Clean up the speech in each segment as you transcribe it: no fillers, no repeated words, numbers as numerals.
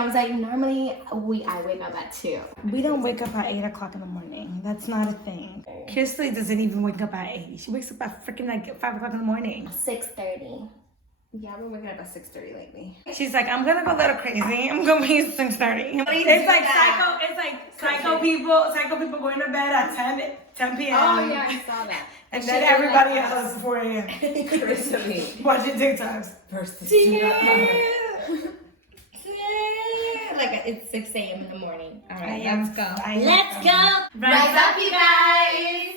I was like, normally I wake up at 2. We don't wake up at 8 o'clock in the morning. That's not a thing. Kirsten doesn't even wake up at 8. She wakes up at freaking like 5 o'clock in the morning. 6:30. Yeah, I've been waking up at 6:30 lately. She's like, I'm gonna go a little crazy. I'm gonna be 6:30. It's like psycho people going to bed at 10 p.m. Oh yeah, I saw that. And then everybody else is 4 a.m. Recently. watching TikToks. Like it's 6 a.m. in the morning. All right, Let's go. Let's go. Rise up, you guys.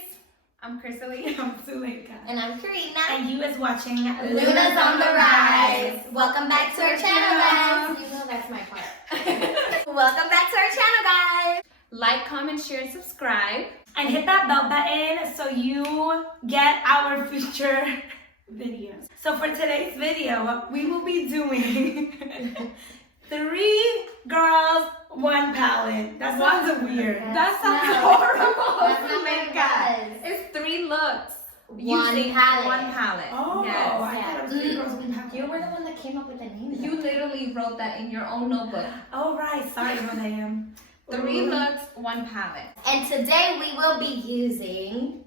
I'm Crystalline. I'm Zuleika. And I'm Karina. And you is watching Luna's on the Rise. Welcome back to our channel, guys. You know that's my part. Welcome back to our channel, guys. Like, comment, share, and subscribe. And hit that bell button so you get our future videos. So for today's video, we will be doing 3 girls, 1 palette. That sounds weird. That sounds horrible. That's not what it does. It's 3 looks. One Using palette. 1 palette. Oh, Yes. I thought it was 3 girls, 1 palette. You were the one that came up with the name. You literally wrote that in your own notebook. Oh, right. Sorry, Madam. 3 looks, 1 palette. And today we will be using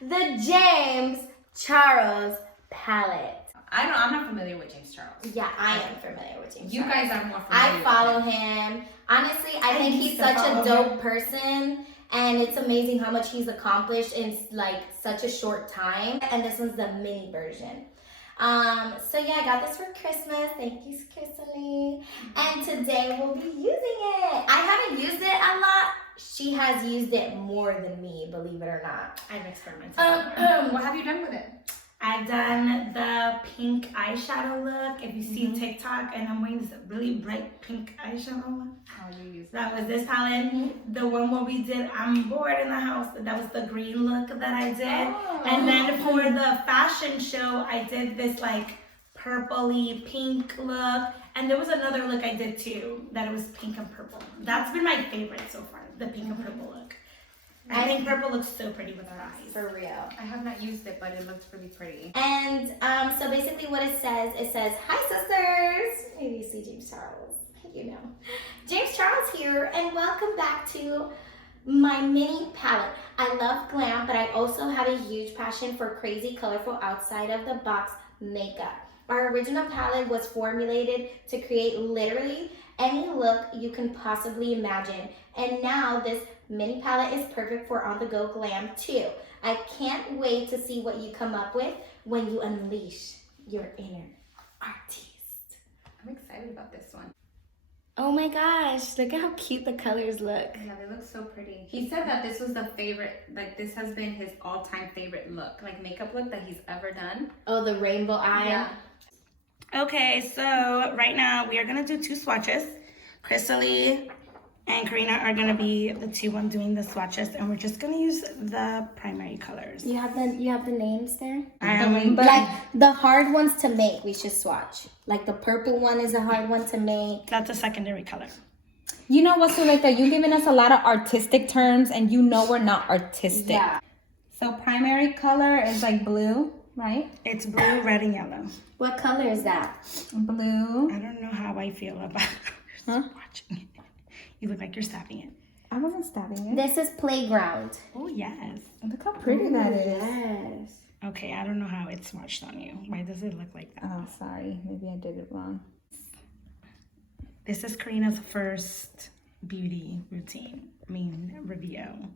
the James Charles Pallet. I'm not familiar with James Charles. Yeah, I am familiar with James You Charles. guys are more familiar. I follow him. Honestly, I think he's such a dope person, and it's amazing how much he's accomplished in like such a short time. And this one's the mini version. So yeah, I got this for Christmas. Thank you, Crystalline. And today we'll be using it. I haven't used it a lot. She has used it more than me, believe it or not. I've experimented. What have you done with it? I've done the pink eyeshadow look. If you see TikTok, and I'm wearing this really bright pink eyeshadow. How you use That was this palette. The one where we did I'm bored in the house. That was the green look that I did. Oh. And then for the fashion show, I did this like purpley pink look. And there was another look I did too, that it was pink and purple. That's been my favorite so far, the pink and purple look. I think purple looks so pretty with our eyes. For real. I have not used it, but it looks really pretty. And so basically what it says, hi sisters. Maybe you see James Charles, you know. James Charles here, and welcome back to my mini palette. I love glam, but I also have a huge passion for crazy, colorful, outside of the box makeup. Our original palette was formulated to create literally any look you can possibly imagine. And now this mini palette is perfect for on-the-go glam too. I can't wait to see what you come up with when you unleash your inner artist. I'm excited about this one. Oh my gosh, look at how cute the colors look. Yeah, they look so pretty. He said that this was the favorite, like this has been his all-time favorite look, like makeup look that he's ever done. Oh, the rainbow eye. Yeah. Okay, so right now we are gonna do 2 swatches. Crystalline and Karina are gonna be the 2 ones doing the swatches, and we're just gonna use the primary colors. You have the names there? But Like the hard ones to make, we should swatch. Like the purple one is a hard one to make. that's a secondary color. You know what, Zuleika? You're giving us a lot of artistic terms, and you know we're not artistic. Yeah. So primary color is like blue, right? It's blue, red, and yellow. What color is that? Blue. I don't know how I feel about watching it. You look like you're stabbing it. I wasn't stabbing it. This is Playground. Oh, yes. Look how pretty that is. Yes. Okay, I don't know how it's swatched on you. Why does it look like that? Oh, sorry. Maybe I did it wrong. This is Karina's first beauty routine. Review.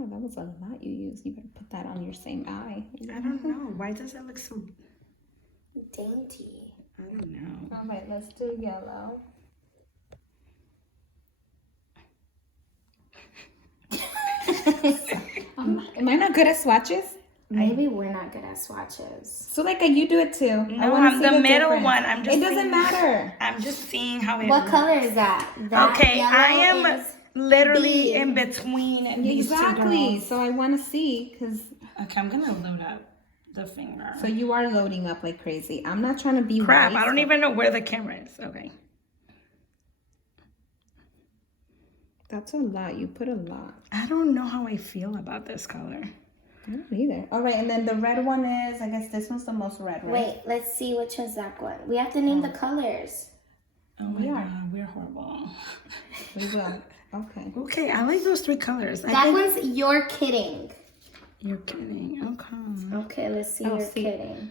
Oh, that was a lot you used. You better put that on your same eye. I don't know. Why does it look so... Dainty. I don't know. All right, let's do yellow. Am I not good at swatches? Maybe we're not good at swatches. So like you do it too. No, I'm the middle difference. one. I'm just It doesn't seeing- matter. I'm just seeing how it What looks. color is that? That Okay, I yellow am is literally B. in between these two Exactly. girls. So I want to see because. Okay, I'm gonna load up the finger. So you are loading up like crazy. I'm not trying to be Crap, white. I don't even know where the camera is. Okay. That's a lot. You put a lot. I don't know how I feel about this color. I don't either. All right, and then the red one is, I guess this one's the most red, right? Wait, let's see which one's that one. We have to name the colors. Oh my god, we're horrible. We will. Okay. Okay, I like those 3 colors. That one's You're Kidding. You're kidding. Okay. Okay, let's see. You're Kidding.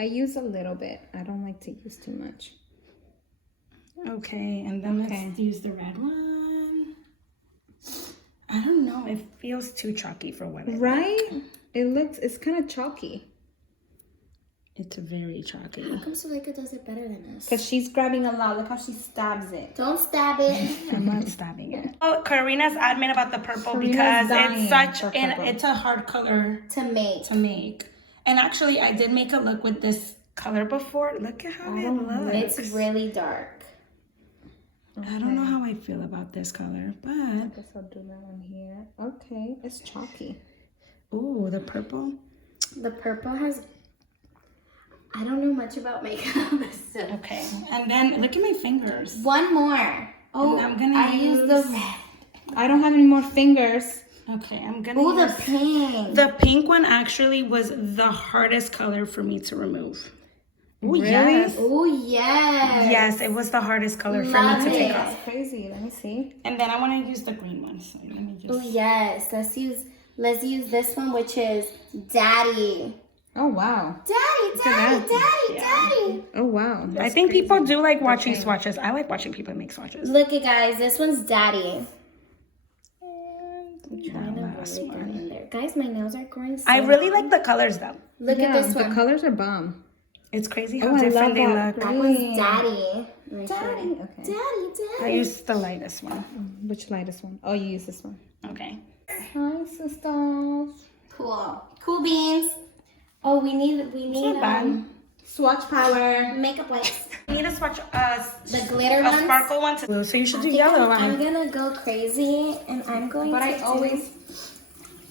I use a little bit. I don't like to use too much. Okay, and then let's use the red one. I don't know. It feels too chalky for what it Right? It's kind of chalky. It's very chalky. How come Suleika does it better than us? Because she's grabbing a lot. Look how she stabs it. Don't stab it. I'm not stabbing it. Oh, Karina's admin about the purple Karina's because dying it's such for purple. it's a hard color To make. to make. And actually, I did make a look with this color before. Look at how it looks. It's really dark. I don't know how I feel about this color, but I guess I'll do that one here. Okay, it's chalky. ooh, the purple. The purple has... I don't know much about makeup. So. Okay, and then look at my fingers. One more. Oh, I'm gonna I use the red. I don't have any more fingers. Okay, I'm gonna Oh, use... the pink. The pink one actually was the hardest color for me to remove. Oh, Really? yes. Oh, yes. Yes, it was the hardest color for Love me to take it. off. That's crazy. Let me see. And then I want to use the green one. So let me just... Oh, yes. Let's use this one, which is Daddy. Oh, wow. Daddy. Oh, wow. I think people do like watching swatches. I like watching people make swatches. Look it, guys. This one's Daddy. And the last Really get one. in there. Guys, my nails are growing so I really like the colors though. Look at this the one. colors are bomb. It's crazy how Oh, I different love they that. look. That one's Daddy. Right Daddy. here. Okay. I Daddy. used the lightest one. Which lightest one? Oh, you use this one. Okay. Hi, sisters. Cool beans. Oh, we need Not bad. Swatch power. makeup wipes. I need to swatch The glitter a ones. sparkle one. So you should do yellow I'm one. gonna go crazy and I'm going But to I always.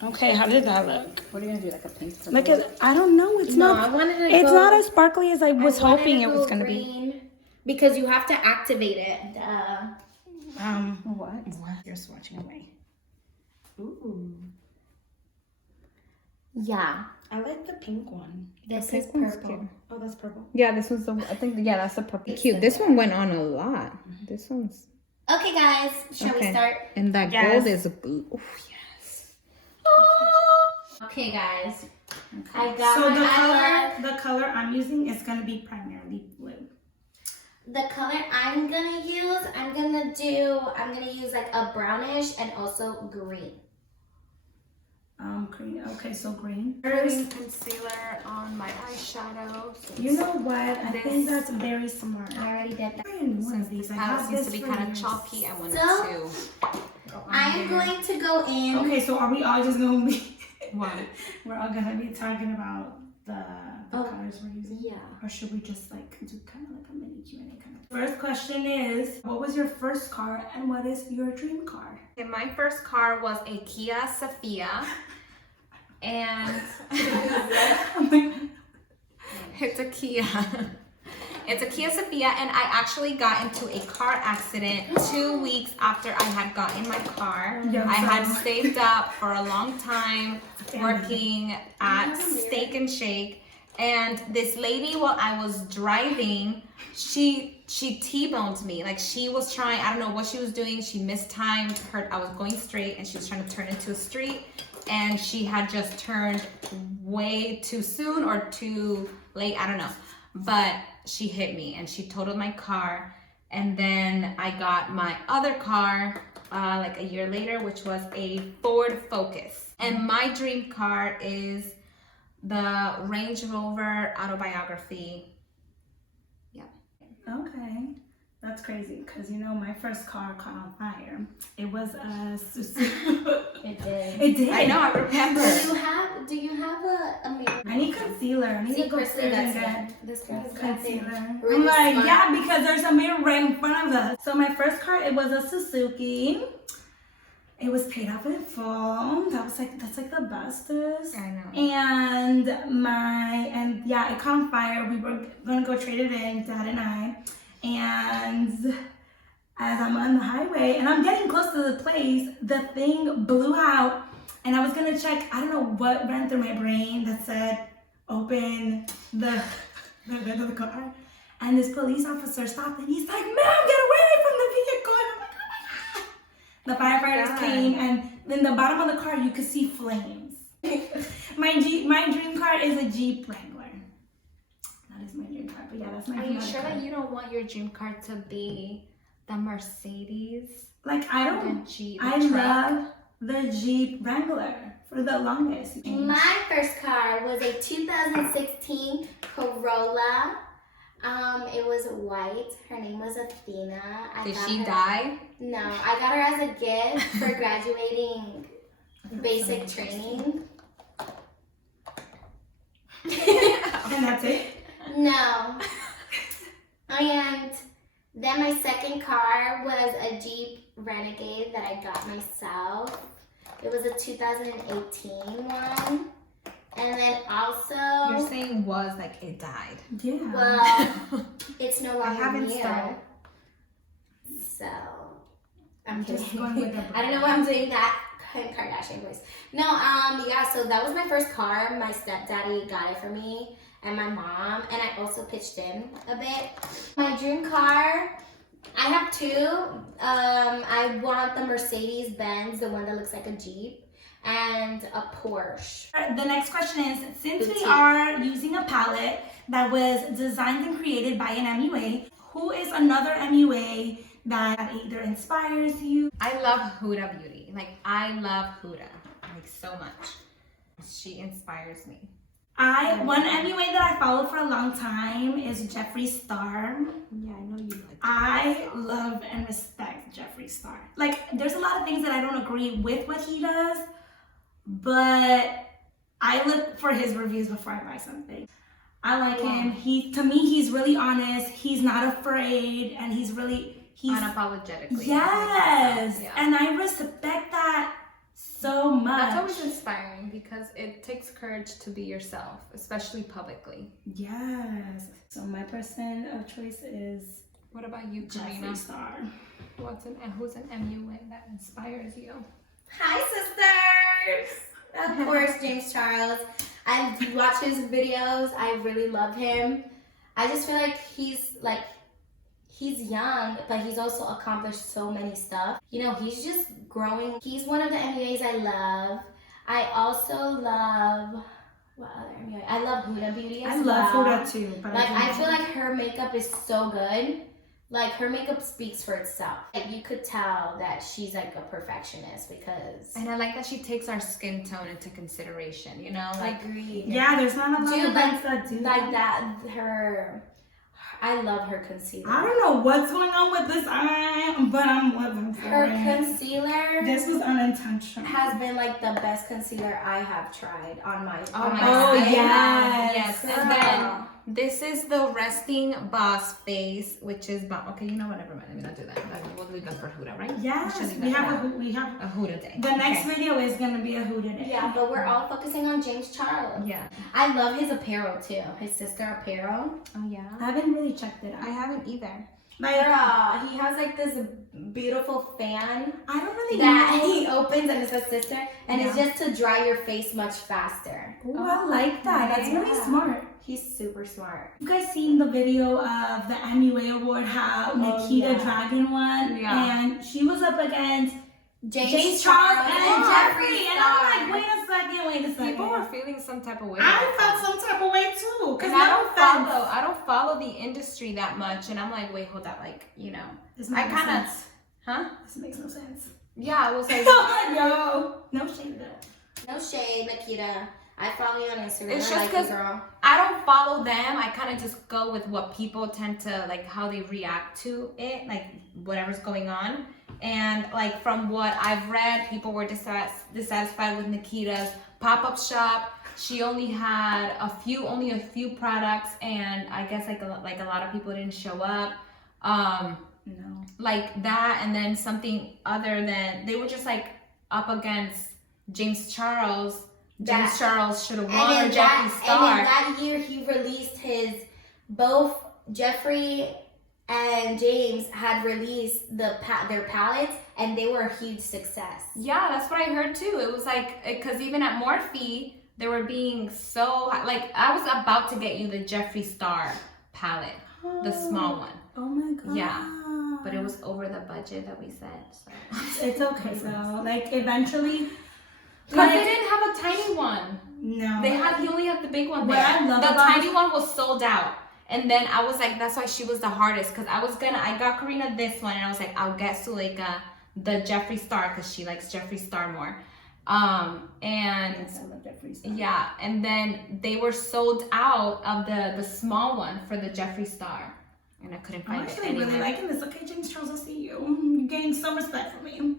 Okay, how did that look? What are you gonna do? Like a pink purple? Look at, I don't know. It's No, not. I wanted to It's go, not as sparkly as I was I wanted hoping to it go was gonna be. green because you have to activate it. What? You're swatching away. Ooh. Yeah, I like the pink one. this is pink one's purple. cute. Oh, that's purple. Yeah, this was the. I think that's the purple. Cute. This one went on a lot. This one's. Okay, guys, shall we start? And that Yes. gold is. Oh yes. Okay, guys. I got So my the color I'm using is gonna be primarily blue. The color I'm gonna use like a brownish and also green. Green. Okay, so green. Putting concealer on my eyeshadow. You know what? I think that's very smart. I already did that. One of these. I Palette have seems this to be for kind of years. chalky. I wanted So- to go on I'm there. going to go in. Okay, so are we all just gonna be? What? We're all gonna be talking about the Oh, colors we're using. Yeah. Or should we just like do kind of like a mini Q&A kind of? First question is, what was your first car and what is your dream car? Okay, my first car was a Kia Sophia, and it's a Kia. It's a Kia Sophia, and I actually got into a car accident 2 weeks after I had gotten my car. Yeah, I had so- saved up for a long time working at Steak and Shake, and this lady, while I was driving, she T-boned me. Like, she was trying, I don't know what she was doing, she mistimed her. I was going straight and she was trying to turn into a street, and she had just turned way too soon or too late, I don't know, but she hit me and she totaled my car. And then I got my other car like a year later, which was a Ford Focus. And my dream car is the Range Rover Autobiography. Okay, that's crazy because you know my first car caught on fire. It was a Suzuki. It did. It did. I know, I remember. Do you have a mirror? I need concealer. I need See, to go Kristen, upstairs and that's get it. This girl's got things. concealer. Really I'm like, smart. yeah, because there's a mirror right in front of us. So my first car, it was a Suzuki. It was paid off in full. That's like the bestest. I know. And yeah, it caught on fire. We were gonna go trade it in, Dad and I. And as I'm on the highway and I'm getting close to the place, the thing blew out And I was gonna check, I don't know what ran through my brain that said, open the bed of the car. And this police officer stopped and he's like, ma'am, get away from the vehicle. And I'm like, oh my God. The firefighters came, and in the bottom of the car, you could see flames. My dream car is a Jeep Wrangler. That is my dream car, but yeah, that's my Are dream you car. sure that you don't want your dream car to be the Mercedes? Like, I don't, The Jeep, I truck? love the Jeep Wrangler for the longest. My first car was a 2016 Corolla. It was white. Her name was Athena. Did she die? No, I got her as a gift for graduating basic training. And that's it? No. And then my second car was a Jeep Renegade that I got myself. It was a 2018 one. And then also, You're saying was like it died. Yeah. well, it's no longer haven't here. started. So, I'm Just kidding. going with the I don't know why I'm doing that Kardashian voice. No, yeah, so that was my first car. My stepdaddy got it for me and my mom, and I also pitched in a bit. My dream car, I have two. I want the Mercedes Benz, the one that looks like a Jeep, and a Porsche. The next question is, since we Boutique. are using a palette that was designed and created by an MUA, who is another MUA that either inspires you? I love Huda Beauty. Like, I love Huda, like, so much. She inspires me. One MUA that I followed for a long time is Jeffree Star. Yeah, I know you like I love and respect Jeffree Star. Like, there's a lot of things that I don't agree with what he does, but I look for his reviews before I buy something. I like him. To me, he's really honest. He's not afraid, and he's unapologetically. Yes, Yeah. and I respect that so much. That's always inspiring because it takes courage to be yourself, especially publicly. Yes. So my person of choice is What about you, Jeffree Karina? Star. Who's an MUA that inspires you? Hi, sisters! Of course, James Charles. I watch his videos. I really love him. I just feel like he's young, but he's also accomplished so many stuff. You know, he's just growing. He's one of the MUAs I love. I also love, what other MUA? I love Huda Beauty as well. I love Huda too. But Like, I feel like her makeup is so good. Like, her makeup speaks for itself. Like, you could tell that she's like a perfectionist because... And I like that she takes our skin tone into consideration, you know? Like, Agreed. yeah, there's not a lot Dude, of brands that do Like that, I love her concealer. I don't know what's going on with this eye, but I'm living for Her it. concealer This was unintentional. has been like the best concealer I have tried on my Oh on my my God. skin. Yes. Girl. And then this is the resting boss face, which is okay. You know what? Never mind. Let me not do that. We'll leave that for Huda, right? Yes, should leave we that have for we have a Huda day. the next Okay. video is gonna be a Huda day. Yeah, but we're all focusing on James Charles. Yeah. I love his apparel too. His sister apparel. Oh yeah. I haven't really checked it I out. haven't either. Like, Girl, he has like this beautiful fan I don't really that know. he opens and it's a sister, and it's Yeah. just to dry your face much faster. Ooh, I like that. That's really Yeah. smart. He's super smart. You guys seen the video of the MUA award, how Nikita yeah. Dragon won? Yeah. And she was up against James Charles Charles and Jeffree. And I'm Star. like, wait a second. People were feeling some type of way. I about felt that. some type of way too. Cause And I don't follow the industry that much, and I'm like, wait, hold that, like, you know, This I makes kind of, sense. huh? This makes no sense. Yeah, I was like, No shade though. No shade, Nikita. I follow you on Instagram. It's I just like you, 'cause girl. I don't follow them. I kind of just go with what people tend to, like, how they react to it, like, whatever's going on. And, like, from what I've read, people were dissatisfied with Nikita's pop-up shop. She only had a few products, and I guess, like a lot of people didn't show up. No. Like that, and then something other than, they were just, like, up against James Charles. James Charles should have won, or Jeffree Star. And in that year, he released both Jeffree and James had released their palettes, and they were a huge success. Yeah, that's what I heard too. It was like, because even at Morphe, they were being so, like, I was about to get you the Jeffree Star palette, the small one. Oh my god. Yeah, but it was over the budget that we said, so. It's okay though. Like eventually, Because they didn't have a tiny one. no. He only had the big one What there. I love The about- tiny one was sold out. And then I was like, that's why she was the hardest. Because I got Karina this one, and I was like, I'll get Suleika the Jeffree Star, because she likes Jeffree Star more. And Yes, I love Jeffree Star. yeah, and then they were sold out of the small one for the Jeffree Star. And I couldn't I'm find it actually anywhere. really liking this. Okay, James Charles, I see you. You gained some respect for me.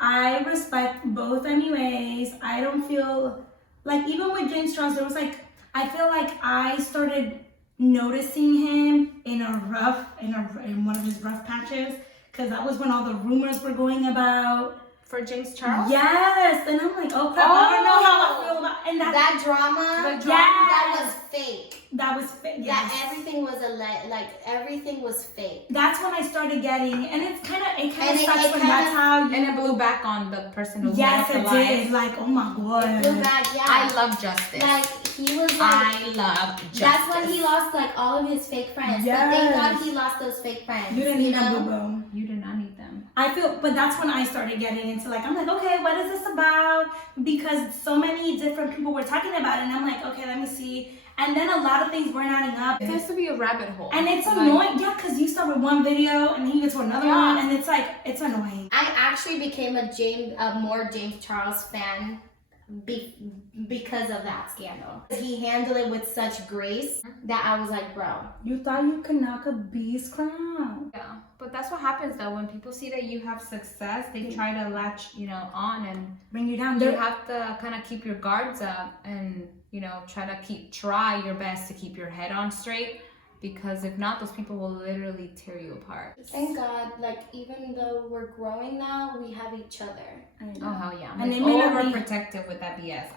I respect both MUAs. I don't feel like, even with James Charles, there was like, I feel like I started noticing him in one of his rough patches, because that was when all the rumors were going about. For James Charles? Yes, and I'm like, oh crap, I don't know how I feel about, and That drama, The that was fake. that was fake. That everything was everything was fake. That's when I started getting, and it kind of And it sucks when kinda- that's how you. And it blew back on the person who Yes, lost it the life. did. Like, oh my god. Blue bag, yeah. I love Justice. Like he was like. I love Justice. That's when he lost like all of his fake friends. But thank Yes. God he lost those fake friends. You didn't need know? them, boo. You did not need them. I feel, but that's when I started getting into like, I'm like, okay, what is this about? Because so many different people were talking about it, and I'm like, okay, let me see. And then a lot of things weren't adding up. It has to be a rabbit hole. And it's Like, annoying, yeah, because you start with one video and then you get to another Yeah. one, and it's like, it's annoying. I actually became a more James Charles fan because of that scandal. He handled it with such grace that I was like, bro. You thought you could knock a bee's crown. Yeah, but that's what happens though. When people see that you have success, they try to latch, on, and Bring you down. you have to kind of keep your guards up and, try your best to keep your head on straight, because if not, those people will literally tear you apart. Thank God, like even though we're growing now, we have each other. Oh hell yeah! I'm And like, they may not be- overprotective with that BS.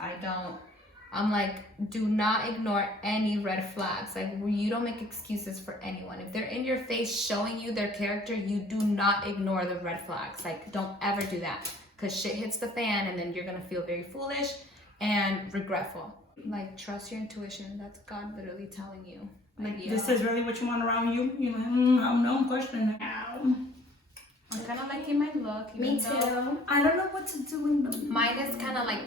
I'm like, do not ignore any red flags. Like, you don't make excuses for anyone. If they're in your face showing you their character, you do not ignore the red flags. Like, don't ever do that, because shit hits the fan, and then you're gonna feel very foolish and regretful. Like, trust your intuition. That's God literally telling you. Like, yeah. This is really what you want around you? You're like, I don't know, I'm questioning it now. I'm kind of liking my look. Me even though too. I don't know what to do in the Mine is kind of like,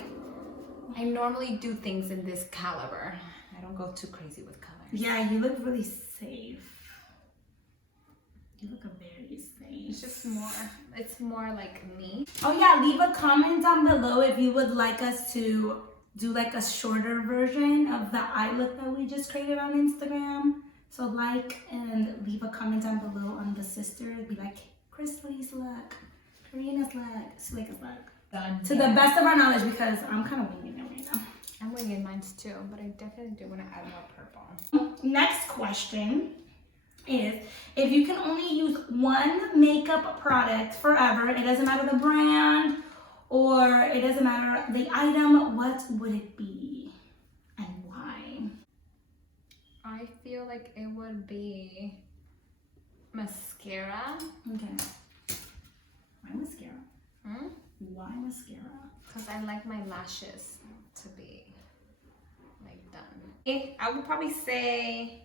I normally do things in this caliber. I don't go too crazy with colors. Yeah, you look really safe. You look very safe. It's just it's more like me. Oh yeah, leave a comment down below if you would like us to do like a shorter version of the eye look that we just created on Instagram. So like and leave a comment down below on the sisters. Be like, Chrisley's look, Karina's look, Suleika's look. Done. To the best of our knowledge, because I'm kind of winging it right now. I'm winging mine too, but I definitely do want to add more purple. Next question is, if you can only use one makeup product forever, it doesn't matter the brand or it doesn't matter the item, what would it be and why? I feel like it would be mascara. Okay. Why mascara? Why mascara? Because I like my lashes to be like done. I would probably say,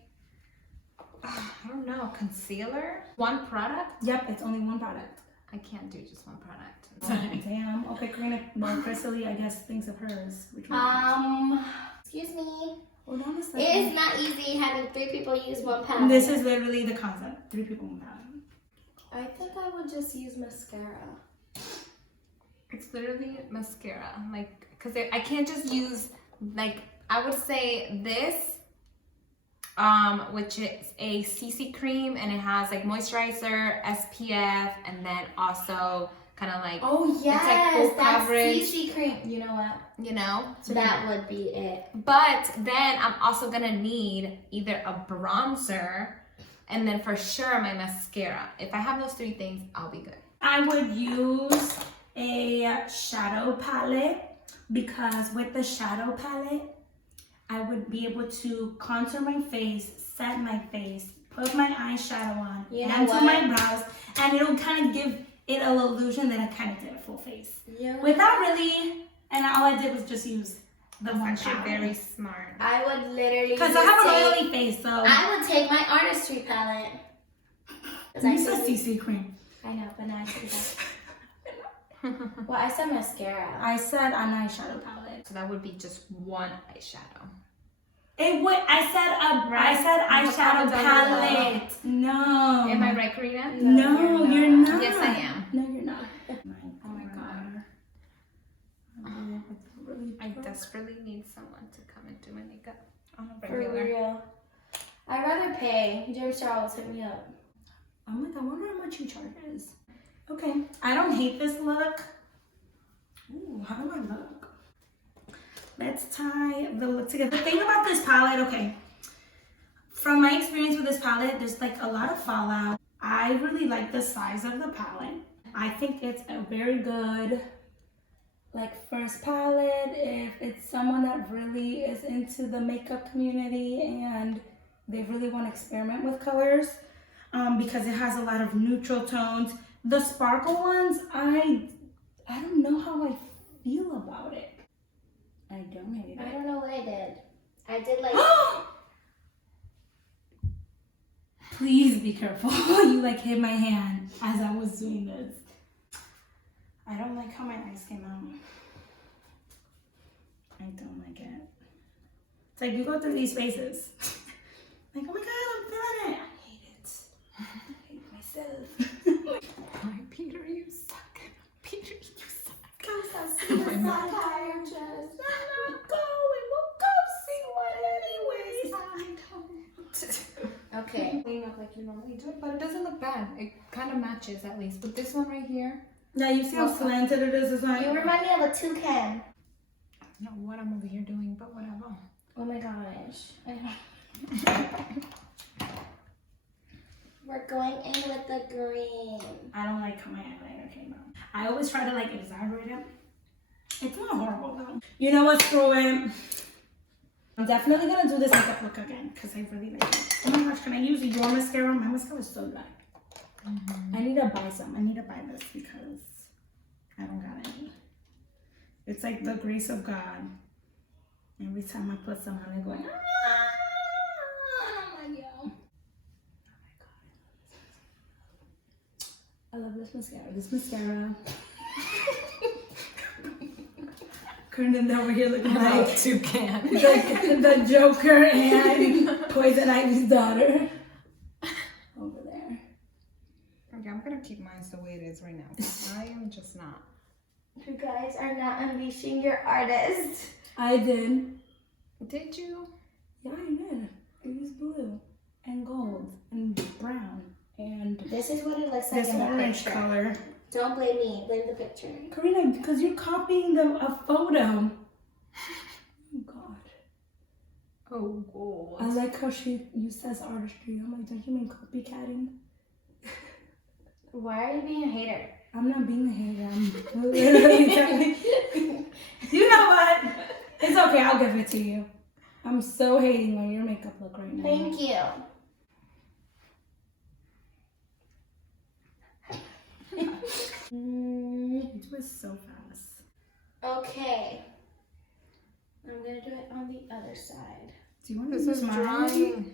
I don't know, concealer? One product? Yep, it's only one product. I can't do just one product. Damn. Okay, Karina. Well, Chrisley, I guess thinks of hers. Which one? Excuse me. Hold on a second. It is not easy having 3 people use one palette. This is literally the concept. 3 people in palette. I think I would just use mascara. It's literally mascara, like, because I can't just use, like, I would say this, which is a CC cream, and it has like moisturizer, SPF, and then also kind of like, Oh yes, it's like full that coverage. CC cream. You know what? So That would be it. But then I'm also gonna need either a bronzer, and then for sure my mascara. If I have those 3 things, I'll be good. I would use a shadow palette, because with the shadow palette, I would be able to contour my face, set my face, put my eyeshadow on You know and what? to my brows, and it'll kind of give it an illusion that I kind of did a full face. You Without really, and all I did was just use the one Actually, palette. very smart. I would literally Because I have an oily face, so. I would take my artistry palette. You said CC cream. I know, but now I take that. Well, I said mascara. I said an eyeshadow palette. So that would be just one eyeshadow. It would. I said Right. eyeshadow Palette. palette. No. Am I right, Karina? No, you're not. Yes, I am. No, you're not. Oh my god. I desperately need someone to come and do my makeup on a For regular. real. I'd rather pay. James Charles, hit me up. I'm like, I wonder how much he charges. Okay. I don't hate this look. Ooh, how do I look? Let's tie the look together. The thing about this palette, okay. From my experience with this palette, there's like a lot of fallout. I really like the size of the palette. I think it's a very good, like, first palette if it's someone that really is into the makeup community and they really want to experiment with colors, because it has a lot of neutral tones. The sparkle ones, I don't know how I feel about it. I don't hate I it. don't know what I did. I did like. Please be careful. You like hit my hand as I was doing this. I don't like how my eyes came out. I don't like it. It's like you go through these phases. Like, oh my god, I'm feeling it. I hate it. I hate myself. Hi, Peter, you suck. Peter, you suck. I'm so see the psychiatrist. I'm not going. We'll go see one anyways. Okay. Clean up like you normally do, but it doesn't look bad. It kind of matches at least. But this one right here, Yeah, you see how slanted it is? It's like, You remind me of a toucan. I don't know what I'm over here doing, but whatever. Oh my gosh. We're going in with the green. I don't like how my eyeliner came out. I always try to like exaggerate it. It's not horrible though. You know what? Screw it. I'm definitely gonna do this makeup look again because I really like it. Oh my gosh, can I use your mascara? My mascara is so dry. I need to buy some. I need to buy this because I don't got any. It's like the grace of God. Every time I put some on, I'm going, I'm like, yo. I love this mascara. This mascara. Kernan over here looking like toucan. the Joker and Poison Ivy's daughter. Over there. Okay, I'm gonna keep mine the way it is right now. I am just not. You guys are not unleashing your artist. I did. Did you? Yeah, I did. It was blue and gold and brown and This is what it looks like this in the orange picture. color. Don't blame me. Blame the picture. Karina, because you're copying a photo. Oh God. Oh, I like how you says artistry. I'm like, don't you mean copycatting? Why are you being a hater? I'm not being a hater. I'm literally telling you. You know what? It's okay. I'll give it to you. I'm so hating on your makeup look right now. Thank you. It was so fast. Okay. I'm gonna do it on the other side. Do you want to this use is mine? drying.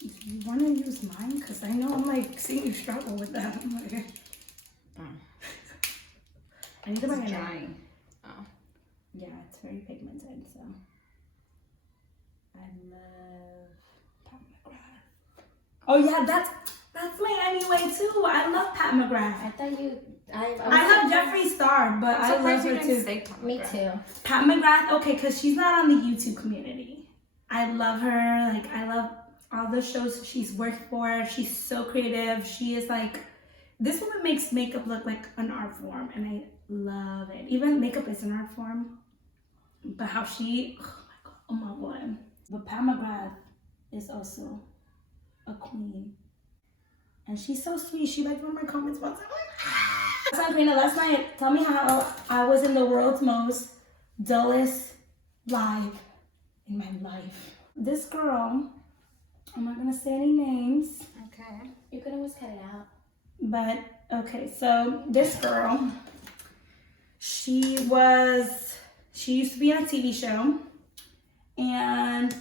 Do you want to use mine? Because I know I'm like seeing you struggle with that. I'm like, I need to buy It's a drying. Oh. Yeah, it's very pigmented, so. I love Pat McGrath. Oh yeah, that's my anyway too. I love Pat I McGrath. thought you. I love Jeffree Star, but I love Surprised you her didn't too. say Pat Me McGrath. too. Pat McGrath, okay, because she's not on the YouTube community. I love her. Like, I love all the shows she's worked for. She's so creative. She is like, this woman makes makeup look like an art form, and I love it. Even makeup is an art form, but how she, oh my God. But Pat McGrath is also a queen. And she's so sweet. She liked one of my comments once. I'm like, ah! So, Karina, last night, tell me how I was in the world's most dullest live in my life. This girl, I'm not gonna say any names. Okay. You can always cut it out. But okay, so this girl, she used to be on a TV show, and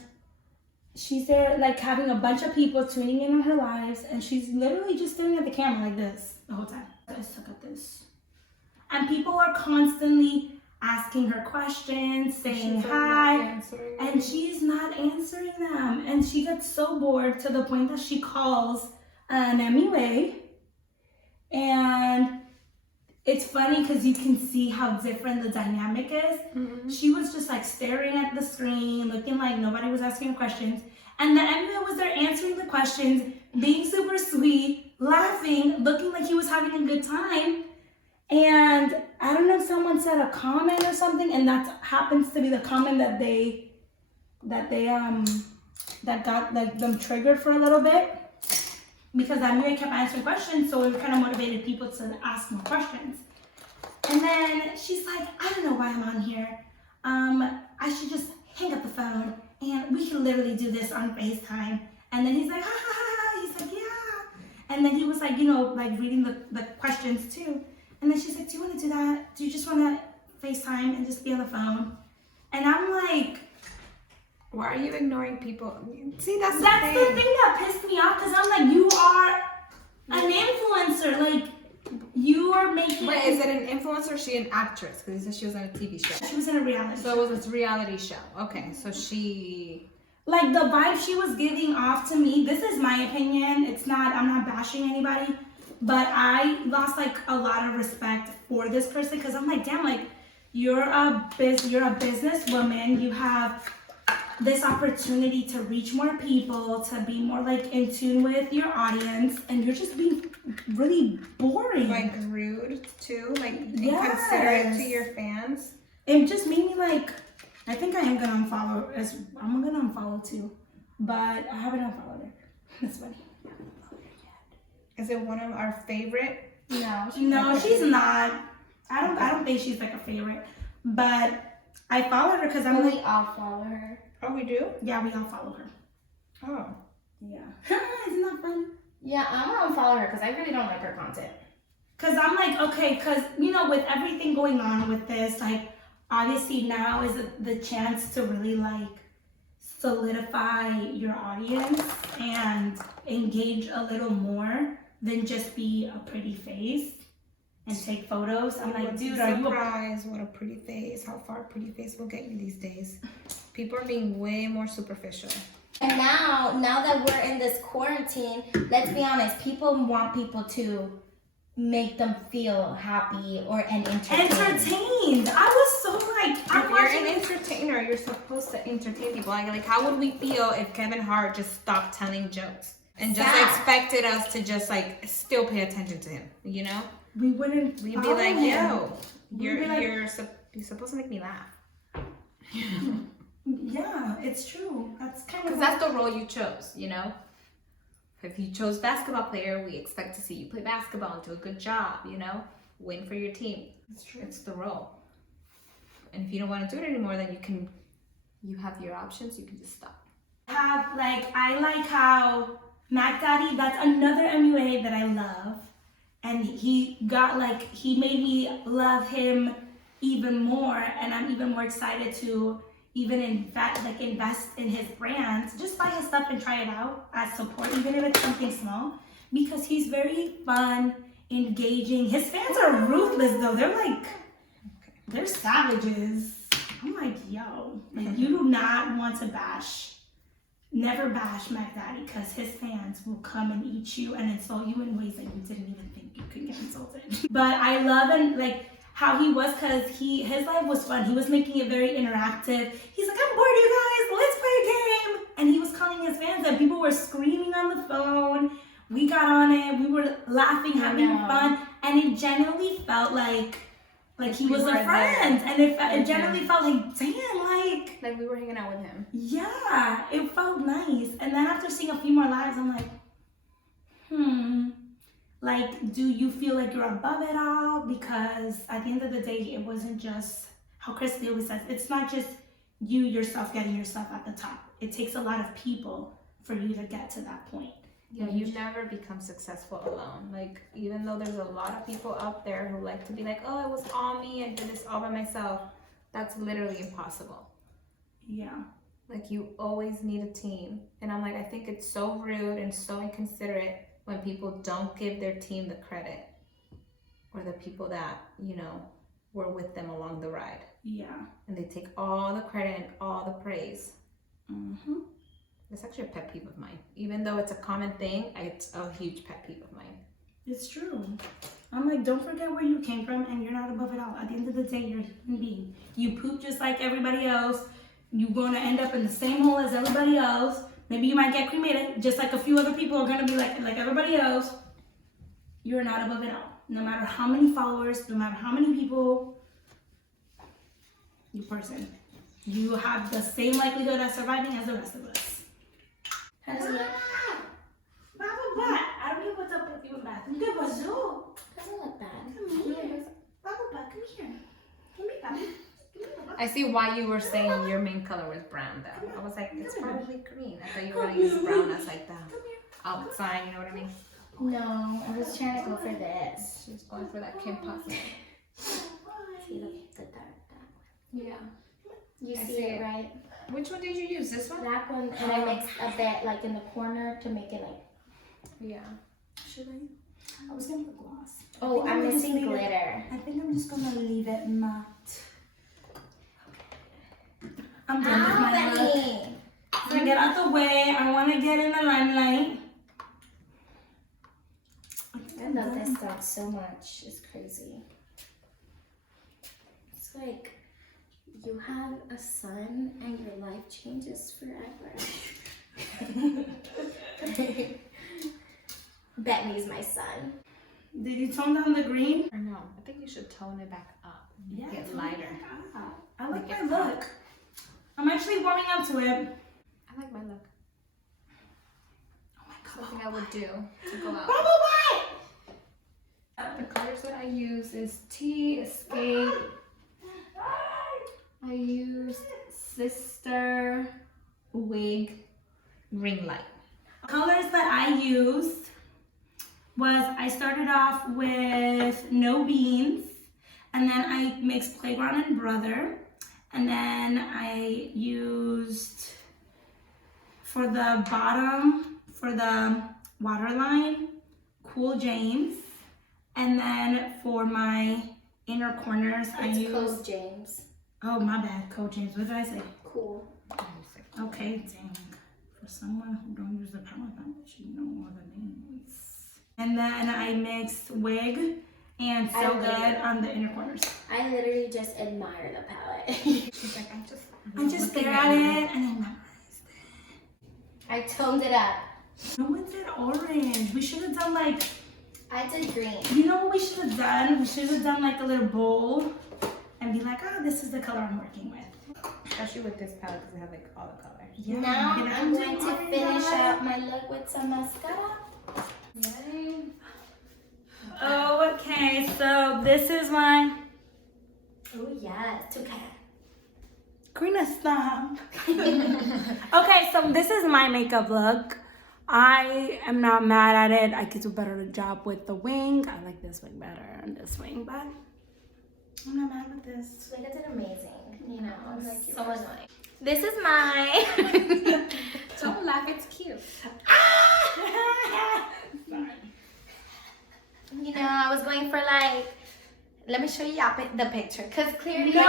she's there like having a bunch of people tuning in on her lives, and she's literally just staring at the camera like this the whole time. Let's look at this. And people are constantly asking her questions, saying hi, and she's not answering them. And she gets so bored to the point that she calls an MUA. And it's funny because you can see how different the dynamic is. Mm-hmm. She was just like staring at the screen, looking like nobody was asking her questions. And the MUA was there answering the questions, being super sweet, laughing, looking like he was having a good time. And I don't know if someone said a comment or something, and that happens to be the comment that got like them triggered for a little bit, because that MUA kept answering questions, so it kind of motivated people to ask more questions. And then she's like, I don't know why I'm on here. I should just hang up the phone and we can literally do this on FaceTime. And then he's like, ha ha ha ha. He's like, yeah. And then he was like, like reading the questions too. And then she's like, do you want to do that? Do you just want to FaceTime and just be on the phone? And I'm like, why are you ignoring people? See, that's the thing that pissed me off, because I'm like, you are an influencer. Like, you are making... Wait, is it an influencer or is she an actress? Because you said she was on a TV show. She was in a reality show. So it was a reality show. Okay, so she... Like, the vibe she was giving off to me, this is my opinion. I'm not bashing anybody. But I lost, like, a lot of respect for this person, because I'm like, damn, like, you're a businesswoman. You have this opportunity to reach more people, to be more, like, in tune with your audience, and you're just being really boring. Like, rude, too? Like, Yes. inconsiderate to your fans? It just made me, like, I think I am going to unfollow. I'm going to unfollow, too. But I haven't unfollowed her. That's funny. Is it one of our favorite? No, She's not. I don't think she's like a favorite. But I followed her because I'm we like, all follow her. Oh, we do? yeah, we all follow her. Oh. Yeah. Isn't that fun? Yeah, I'm gonna unfollow her because I really don't like her content. Because I'm like, okay, because, with everything going on with this, like, obviously now is the chance to really, like, solidify your audience and engage a little more than just be a pretty face and take photos. I'm like, dude, are you surprised? What a pretty face. How far a pretty face will get you these days. People are being way more superficial. And now that we're in this quarantine, let's be honest, people want people to make them feel happy and entertained. I was so like, If you're an entertainer, you're supposed to entertain people. Like how would we feel if Kevin Hart just stopped telling jokes and just expected us to just like still pay attention to him? We wouldn't. We'd be like, yo, you're supposed to make me laugh. Yeah, it's true. That's kind of because that's the role you chose. If you chose basketball player, we expect to see you play basketball and do a good job. Win for your team. It's true. It's the role. And if you don't want to do it anymore, then you have your options. You can just stop. I like how Mac Daddy, that's another MUA that I love. And he made me love him even more. And I'm even more excited to even invest in his brands, just buy his stuff and try it out as support, even if it's something small, because he's very fun, engaging. His fans are ruthless though. They're savages. I'm like, yo, you do not want to never bash Mac Daddy, because his fans will come and eat you and insult you in ways that you didn't even think you could get insulted. But I love how he was, because his life was fun. He was making it very interactive. He's like, I'm bored, you guys, let's play a game. And he was calling his fans, and people were screaming on the phone. We got on it, we were laughing, having fun, and it genuinely felt like he was a friend. And it genuinely felt like, damn, like we were hanging out with him. Yeah, it felt nice. And then after seeing a few more lives, I'm like, do you feel like you're above it all? Because at the end of the day, it wasn't just, how Chris always says, it's not just you yourself getting yourself at the top. It takes a lot of people for you to get to that point. Yeah, you never become successful alone. Like, even though there's a lot of people out there who like to be like, oh, it was all me, I did this all by myself. That's literally impossible. Yeah. Like, you always need a team. And I'm like, I think it's so rude and so inconsiderate when people don't give their team the credit, or the people that, you know, were with them along the ride. Yeah. And they take all the credit and all the praise. Mm-hmm. It's actually a pet peeve of mine. Even though it's a common thing, it's a huge pet peeve of mine. It's true. I'm like, don't forget where you came from, and you're not above it all. At the end of the day, you're a human being. You poop just like everybody else. You're going to end up in the same hole as everybody else. Maybe you might get cremated, just like a few other people are going to be like everybody else. You're not above it all. No matter how many followers, no matter how many people, you person. You have the same likelihood of surviving as the rest of us. How does it look? Baba Bat, I don't know what's up with you, Bat. ¿Qué pasó? Doesn't look bad. Come here. Baba Bat, come here. Come here, Baba. I see why you were saying your main color was brown, though. I was like, it's probably green. I thought you were going to use brown as like the outside, you know what I mean? No, I was trying to go for this. She's going for that Kim Possible. See the dark that one. Yeah. You I see see it, it. right? Which one did you use? This one? Black one, and I mixed a bit like in the corner to make it like. Yeah. Should I? I was going to put gloss. Oh, I'm gonna just missing leave it- glitter. I think I'm just going to leave it matte. I'm done with my look. Benny! So get out the way. I want to get in the limelight. I love this dog so much. It's crazy. It's like you have a son and your life changes forever. Bentley's my son. Did you tone down the green? Or no, I think you should tone it back up. Yeah, Get tone it lighter. back up. I like Make my it look. I'm actually warming up to it. I like my look. Oh my god. Something I would do to go out. Bubble butt! The colors that I use is Tea, Escape. I used Sister, Wig, Ring Light. Colors that I used was I started off with No Beans, and then I mixed Playground and Brother, and then I used for the bottom, for the waterline, Cool James, and then for my inner corners I It's used, Code James. oh my bad, Cool James, what did I say? Cool. Okay, dang. For someone who don't use the palette that much, you know all the names. And then I mixed Wig and So Good on the inner corners. I literally just admire the palette. She's like, I just stare at it and I memorized it. I toned it up. No one did orange. We should have done like, I did green. you know what we should have done? We should have done like a little bowl and be like, oh, this is the color I'm working with. especially with this palette because it has like all the colors. Yeah, Now I'm I'm do going to orange finish on up it. my look with some mascara. Yay. Oh, okay, so this is my Oh yes, toucan. Green stop. Okay, so this is my makeup look. I am not mad at it. I could do a better job with the wing. I like this wing better and this wing, but I'm not mad with this. Vega did amazing. You know, I was like so annoying. This is my. Don't laugh, it's cute. You know, I was going for like. Let me show you the picture, cause clearly. No,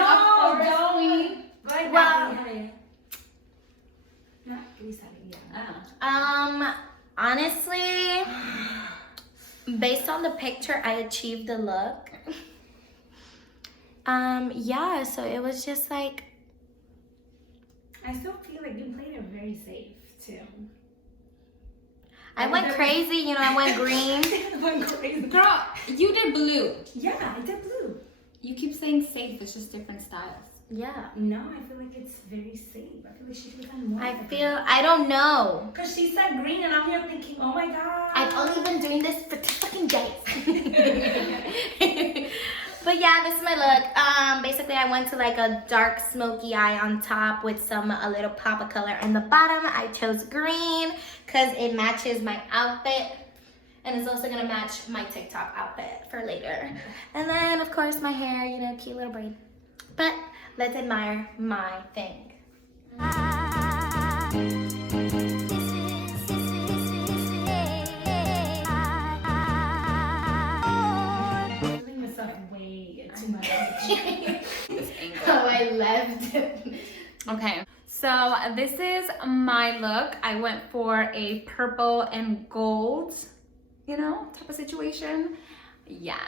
like, don't. Well, Uh-huh. honestly, based on the picture, I achieved the look. Yeah, so it was just like. I still feel like you played it very safe too. I went crazy, you know, I went green. I went crazy. Girl, you did blue. Yeah, I did blue. You keep saying safe, it's just different styles. Yeah. No, I feel like it's very safe. I feel like she could have done more. I don't know. Because she said green and I'm here thinking, oh my god. I've only been doing this for 2 fucking days. But yeah, this is my look. Basically I went to like a dark smoky eye on top with a little pop of color in the bottom. I chose green because it matches my outfit. And it's also gonna match my TikTok outfit for later. And then of course my hair, you know, cute little braid. But let's admire my thing. Doing this up way too much. Oh, I left. Okay, so this is my look. I went for a purple and gold, you know, type of situation. Yeah.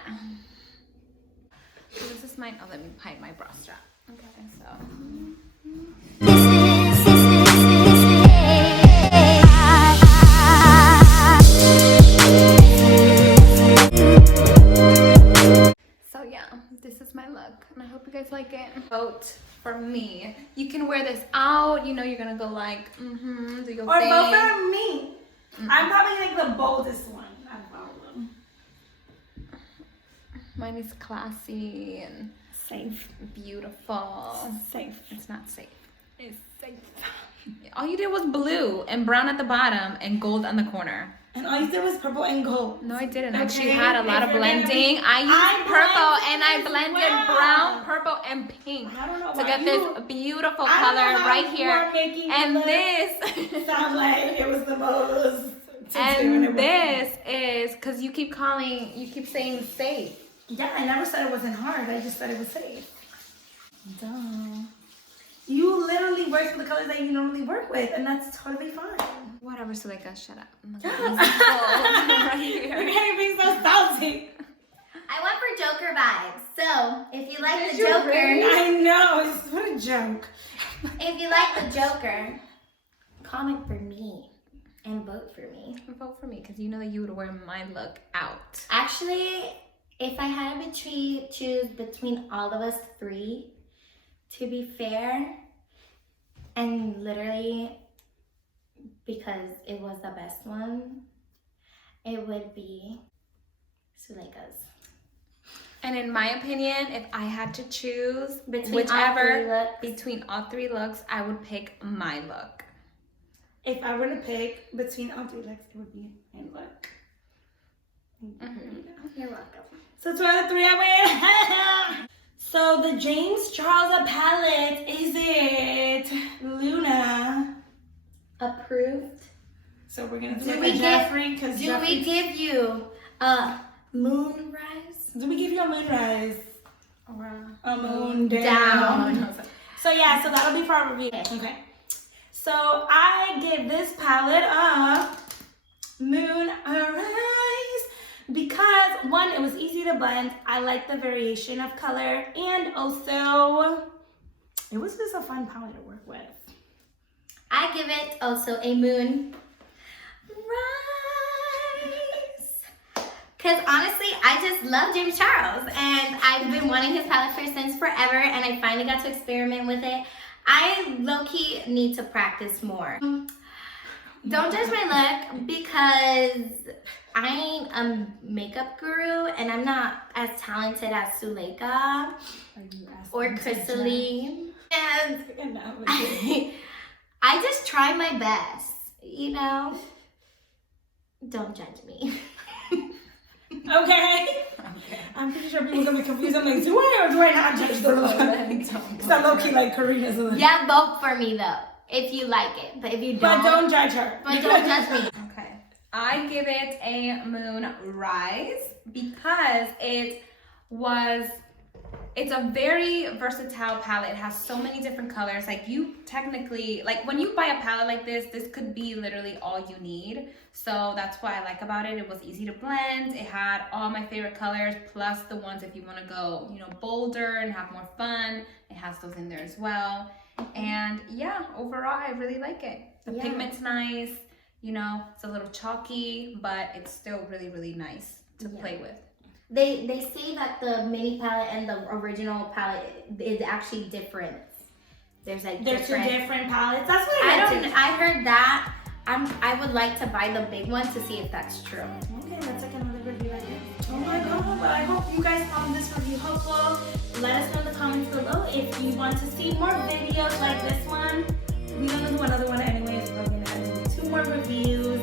So this is mine. Oh, let me hide my bra strap. Okay, so. So yeah, this is my look, and I hope you guys like it. Vote for me. You can wear this out. You know, you're gonna go like, do your Or thing. vote for me. I'm probably like the boldest one out of all of them. Mine is classy and Safe. beautiful. Safe. It's not safe. It's safe. All you did was blue and brown at the bottom and gold on the corner. And all you did was purple and gold. No, I didn't. I Okay, actually had a lot of if you're gonna blending. be- I used I purple blended and I as blended well. brown, purple, and pink I don't know to why get you- this beautiful I don't color know how right you here. are making And the look this, sound like it was the most. to do and it this is because you keep saying safe. Yeah, I never said it wasn't hard. I just said it was safe. Duh. You literally work with the colors that you normally work with, and that's totally fine. Whatever, Suleika, shut up. I'm not You're gonna use this gold right here. being so salty. I went for Joker vibes. So if you like Did the you Joker, really? I know. What a joke. if you like the Joker, comment for me and vote for me. Vote for me because you know that you would wear my look out. Actually, if I had to choose between all of us three, to be fair, and literally because it was the best one, it would be Suleika's. And in my opinion, if I had to choose Between all three looks. between all three looks, I would pick my look. If I were to pick between all three looks, it would be my look. You're welcome. So 2 out of 3 I win. So the James Charles palette, is it Luna? Approved. So we're gonna Do flip we a give- Jeffrey because Do we give you a moonrise? Do we give you a moonrise? Or A moon Down. down. So yeah, so that'll be for our review. Okay. So I give this palette a moonrise because one, it was easy to blend. I like the variation of color, and also it was just a fun palette to work with. I give it also a moon rise. Because honestly, I just love James Charles. And I've been wanting his palette since forever. And I finally got to experiment with it. I low-key need to practice more. Don't judge my look because I ain't a makeup guru. And I'm not as talented as Suleika or Chrysaline. And I just try my best, you know? Don't judge me. Okay. I'm pretty sure people are gonna be confused. I'm like, do I or do I not judge the look? Because I'm low-key like Karina's a look. Yeah, vote for me though, if you like it. But if you don't, But don't judge her. but don't judge me. okay, I give it a moon rise because it's a very versatile palette. It has so many different colors. Like you technically, like when you buy a palette like this could be literally all you need. So that's what I like about it. It was easy to blend. It had all my favorite colors, plus the ones if you want to go, you know, bolder and have more fun. It has those in there as well. And yeah, overall, I really like it. The Yeah. pigment's nice. You know, it's a little chalky, but it's still really, really nice to play with. They say that the mini palette and the original palette is actually different. There's like There's two different. different palettes. That's what I I read don't. too. I heard that. I would like to buy the big one to see if that's true. Okay, let's take another review like this. Oh my god. But I hope you guys found this review helpful. Let us know in the comments below if you want to see more videos like this one. We're gonna do another one anyways. We're gonna do 2 more reviews,